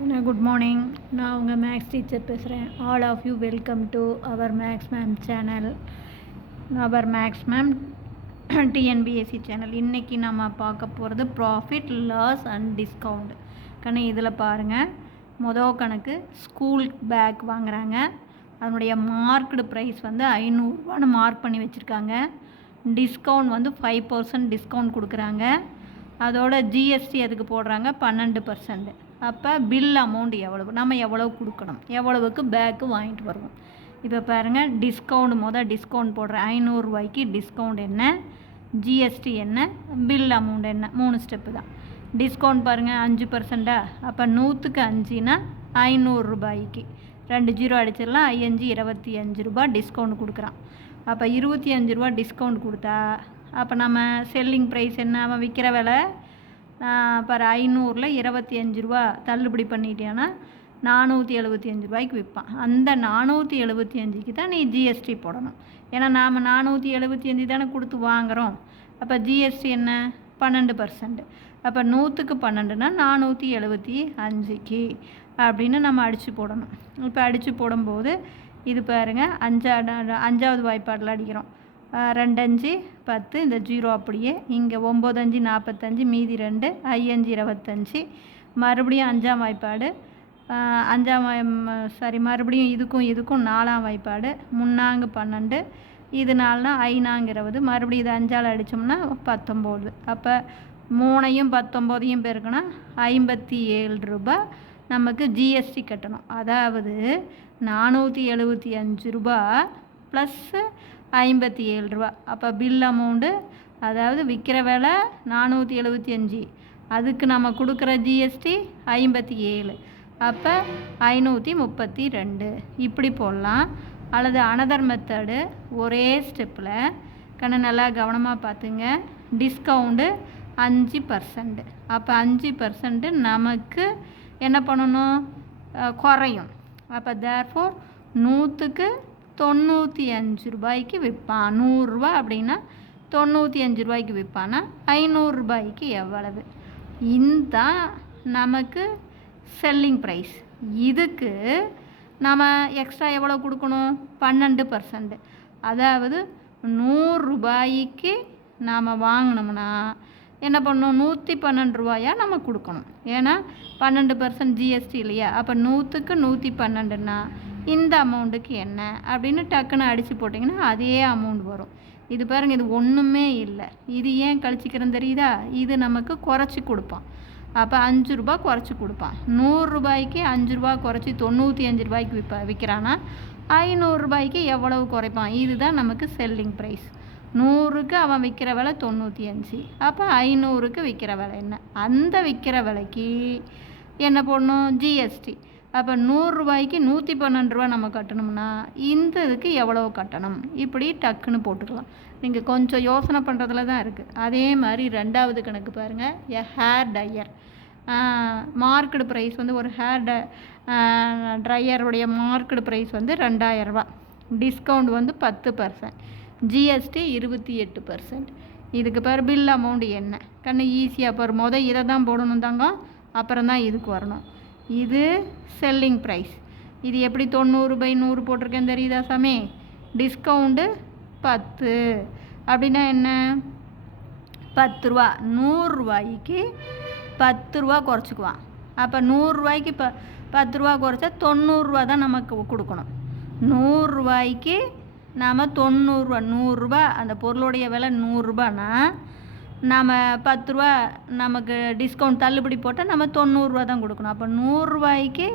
Good morning. நான் உங்கள் maths teacher பேசுகிறேன். All of you welcome to our maths ma'am channel. Our maths ma'am TNPSC channel. இன்றைக்கி நம்ம பார்க்க போகிறது ப்ராஃபிட், லாஸ் அண்ட் டிஸ்கவுண்ட். இதில் பாருங்கள், மொதல் கணக்கு ஸ்கூல் பேக் வாங்குகிறாங்க. அதனுடைய மார்க்டு ப்ரைஸ் வந்து 500 மார்க் பண்ணி வச்சுருக்காங்க. டிஸ்கவுண்ட் வந்து 5% டிஸ்கவுண்ட் கொடுக்குறாங்க. அதோட ஜிஎஸ்டி அதுக்கு போடுறாங்க 12%. அப்போ பில் அமௌண்ட் எவ்வளவு, நம்ம எவ்வளவு கொடுக்கணும், எவ்வளவுக்கு பேக்கு வாங்கிட்டு வருவோம். இப்போ பாருங்கள், டிஸ்கவுண்ட் போடுறேன். 500 ரூபாய்க்கு டிஸ்கவுண்ட் என்ன, ஜிஎஸ்டி என்ன, பில் அமௌண்ட் என்ன, 3 ஸ்டெப்பு தான். டிஸ்கவுண்ட் பாருங்கள் 5%. அப்போ 100க்கு 5னா 500 ரூபாய்க்கு 2 0 அடிச்சிடலாம். 5 25 ரூபா டிஸ்கவுண்ட் கொடுக்குறான். அப்போ 25 ரூபா டிஸ்கவுண்ட் கொடுத்தா அப்போ நம்ம செல்லிங் ப்ரைஸ் என்ன, அவன் விற்கிற விலை பர் 500ல் 25 ரூபா தள்ளுபடி பண்ணிட்டேன்னா 475 ரூபாய்க்கு விற்பான். அந்த 475க்கு தான் நீ ஜிஎஸ்டி போடணும். ஏன்னா நாம் 475 தானே கொடுத்து வாங்குகிறோம். அப்போ ஜிஎஸ்டி என்ன, 12%. அப்போ 100க்கு 12னா 475க்கு அப்படின்னு நம்ம அடித்து போடணும். இப்போ அடித்து போடும்போது இது பாருங்கள், 5வது வாய்ப்பாட்டில் அடிக்கிறோம். 2 5 10, இந்த 0 அப்படியே இங்கே 9 5 45, மீதி 2 5 25. மறுபடியும் 5ஆம் வாய்ப்பாடு, மறுபடியும் இதுக்கும் 4ஆம் வாய்ப்பாடு. 3 12, இது 4னா 5 20, மறுபடியும் இது 5ஆல் அடித்தோம்னா 19. அப்போ 3ஐயும் 19ஐயும் பெருக்கினா 57 ரூபா நமக்கு ஜிஎஸ்டி கட்டணும். அதாவது 475 ரூபா ப்ளஸ் 57 ரூபா. அப்போ பில் அமௌண்ட்டு, அதாவது விற்கிற விலை 475, அதுக்கு நம்ம கொடுக்குற ஜிஎஸ்டி 57. அப்போ 532 இப்படி போடலாம். அல்லது அனதர் மெத்தடு, ஒரே ஸ்டெப்பில் நல்லா கவனமாக பார்த்துங்க. டிஸ்கவுண்டு 5%. அப்போ 5% நமக்கு என்ன பண்ணணும், குறையும். அப்போ தேர்ஃபோர் 100க்கு 95 ரூபாய்க்கு விற்பான். 100 ரூபா அப்படின்னா 95 ரூபாய்க்கு விற்பான்னா 500 ரூபாய்க்கு எவ்வளவு, இந்த நமக்கு செல்லிங் ப்ரைஸ். இதுக்கு நம்ம எக்ஸ்ட்ரா எவ்வளோ கொடுக்கணும், 12%. அதாவது 100 ரூபாய்க்கு நாம் வாங்கினோம்னா என்ன பண்ணணும், 112 ரூபாயா நம்ம கொடுக்கணும். ஏன்னா 12% ஜிஎஸ்டி இல்லையா. அப்போ 100க்கு 112ன்னா இந்த அமௌண்ட்டுக்கு என்ன அப்படின்னு டக்குன்னு அடித்து போட்டிங்கன்னா அதே அமௌண்ட் வரும். இது பாருங்கள், இது ஒன்றுமே இல்லை. இது ஏன் கழிச்சிக்கிறேன்னு தெரியுதா, இது நமக்கு குறைச்சி கொடுப்பான். அப்போ 5 ரூபா குறைச்சி கொடுப்பான். 100 ரூபாய்க்கு 5 ரூபா குறைச்சி 95 ரூபாய்க்கு விற்கிறான்னா 500 ரூபாய்க்கு எவ்வளவு குறைப்பான். இதுதான் நமக்கு செல்லிங் ப்ரைஸ். 100க்கு அவன் விற்கிற விலை 95. அப்போ 500க்கு விற்கிற விலை என்ன, அந்த விற்கிற விலைக்கு என்ன போடணும், ஜிஎஸ்டி. அப்போ 100 ரூபாய்க்கு 112 ரூபா நம்ம கட்டணும்னா இந்த இதுக்கு எவ்வளோ கட்டணும், இப்படி டக்குன்னு போட்டுக்கலாம். நீங்கள் கொஞ்சம் யோசனை பண்ணுறதுல தான் இருக்குது. அதே மாதிரி 2வது கணக்கு பாருங்கள். ஹேர் ட்ரையர் மார்க்கெட் ப்ரைஸ் வந்து ஒரு ஹேர் ட்ரையருடைய மார்க்கெட் ப்ரைஸ் வந்து 2000 ரூபா. டிஸ்கவுண்ட் வந்து 10%, ஜிஎஸ்டி 28%. இதுக்கு பேர் பில் அமௌண்ட் என்ன, ஈஸியாக பாரு. இதை தான் போடணும் தாங்க, அப்புறம் தான் இதுக்கு வரணும். இது செல்லிங் ப்ரைஸ். இது எப்படி 90/100 போட்டிருக்கேன்னு தெரியுதா சாமி. டிஸ்கவுண்ட்டு 10 அப்படின்னா என்ன, 10 ரூபா. 100 ரூபாய்க்கு 10 ரூபா குறைச்சிக்குவான். அப்போ 100 ரூபாய்க்கு 10 ரூபா குறைச்சா 90 ரூபா தான் நமக்கு கொடுக்கணும். 100 ரூபாய்க்கு நாம் 90 ரூபா, 100 ரூபா அந்த பொருளுடைய விலை 100 ரூபானா நம்ம 10 ரூபா நமக்கு டிஸ்கவுண்ட் தள்ளுபடி போட்டால் நம்ம 90 ரூபா தான் கொடுக்கணும். அப்போ 100 ரூபாய்க்கு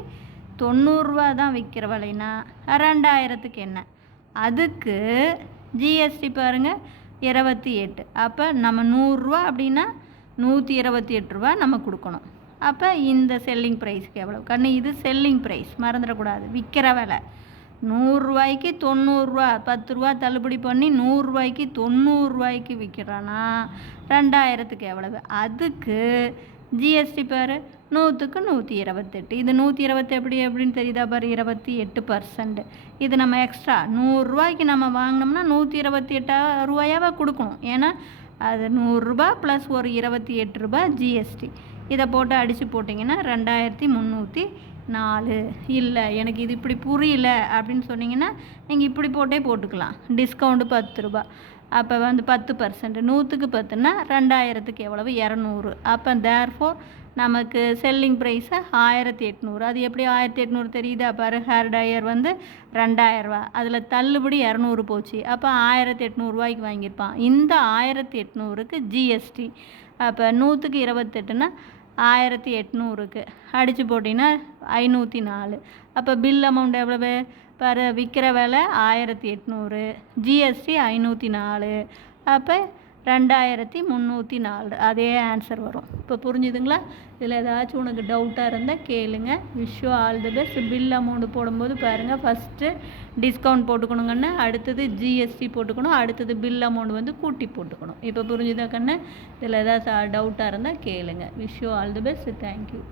90 ரூபா தான் விற்கிற விலைனா 2000க்கு என்ன, அதுக்கு ஜிஎஸ்டி பாருங்கள் 28. அப்போ நம்ம 100 ரூபா அப்படின்னா 128 ரூபா நம்ம கொடுக்கணும். அப்போ இந்த செல்லிங் ப்ரைஸ்க்கு எவ்வளோ, இது செல்லிங் ப்ரைஸ் மறந்துடக்கூடாது. விற்கிற விலை 100 ரூபாய்க்கு 90 ரூபா, 10 ரூபா தள்ளுபடி பண்ணி 100 ரூபாய்க்கு 90 ரூபாய்க்கு விற்கிறான்னா 2000க்கு எவ்வளவு, அதுக்கு ஜிஎஸ்டி பாரு 100க்கு 128. இது 128 எப்படின்னு தெரியுதா பாரு, 28%. இது நம்ம எக்ஸ்ட்ரா 100 ரூபாய்க்கு நம்ம வாங்கினோம்னா 128 ரூபாயாவை கொடுக்கணும். ஏன்னா அது 100 ரூபா ப்ளஸ் ஒரு 28 ரூபா ஜிஎஸ்டி. இதை போட்டு அடித்து போட்டிங்கன்னா 2304. இல்லை எனக்கு இது இப்படி புரியல அப்படின்னு சொன்னீங்கன்னா நீங்கள் இப்படி போட்டுக்கலாம். டிஸ்கவுண்ட்டு 10 ரூபா. அப்போ வந்து 10%, 100க்கு 10ன்னா 2000க்கு எவ்வளவு 200. அப்போ தேர்ஃபோர் நமக்கு செல்லிங் ப்ரைஸை 1800. அது எப்படி 1800 தெரியுதா பாரு. ஹேர் ட்ரையர் வந்து 2000 ரூபா, அதில் தள்ளுபடி 200 போச்சு. அப்போ 1800 ரூபாய்க்கு வாங்கியிருப்பான். இந்த 1800க்கு ஜிஎஸ்டி. அப்போ 100க்கு 28ன்னா 1800க்கு அடித்து போட்டிங்கன்னா 504. அப்போ பில் அமௌண்ட் எவ்வளவு பாரு. விற்கிற விலை 1800, ஜிஎஸ்டி 504, அப்போ 2304. அதே ஆன்சர் வரும். இப்போ புரிஞ்சுதுங்களா? இதில் ஏதாச்சும் உனக்கு டவுட்டாக இருந்தால் கேளுங்க. Wish you all the best. Bill amount போடும்போது பாருங்கள், ஃபஸ்ட்டு டிஸ்கவுண்ட் போட்டுக்கணுங்கன்னு, அடுத்தது ஜிஎஸ்டி போட்டுக்கணும், அடுத்தது பில் அமௌண்ட் வந்து கூட்டி போட்டுக்கணும். இப்போ புரிஞ்சுதா கண்ணு? இதில் ஏதாச்சும் டவுட்டாக இருந்தால் கேளுங்க. Wish you all the best. Thank you.